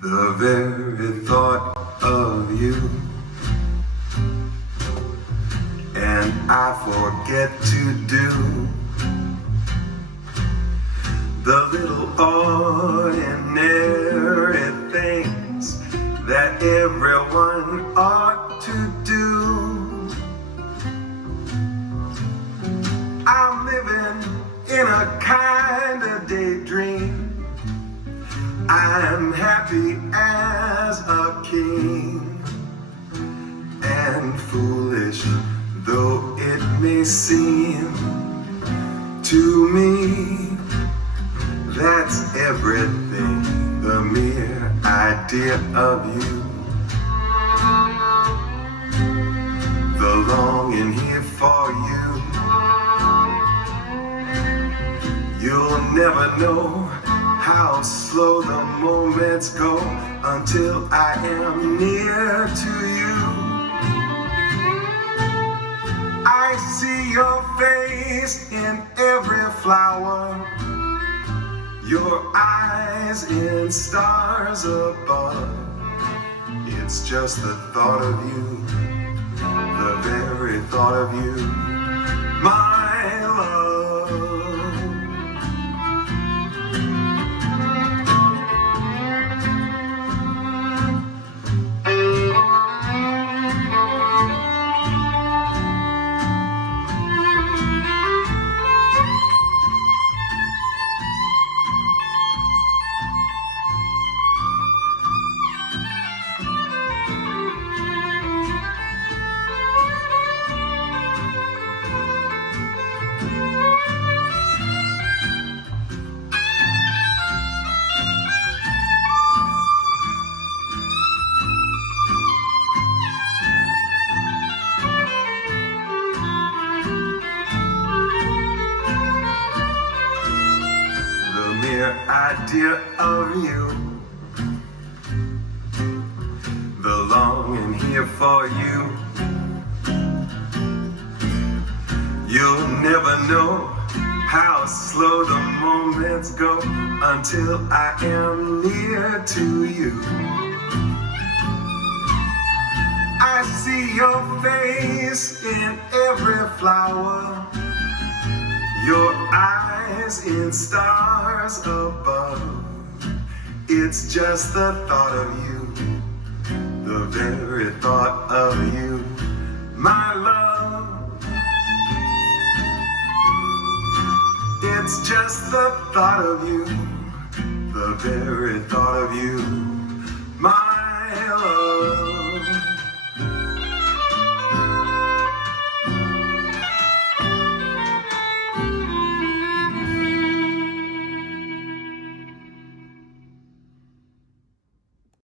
The very thought of you, and I forget to do the little ordinary things that everyone ought to do. I'm living in a kind of daydream. I'm happy as a king, and foolish though it may seem to me, that's everything, the mere idea of you, the longing here for you. You'll never know how slow the moments go until I am near to you. I see your face in every flower, your eyes in stars above. It's just the thought of you, the very thought of you, my love. Idea of you, the longing here for you. You'll never know how slow the moments go until I am near to you. I see your face in every flower, your eyes in stars above. It's just the thought of you, the very thought of you, my love. It's just the thought of you, the very thought of you, my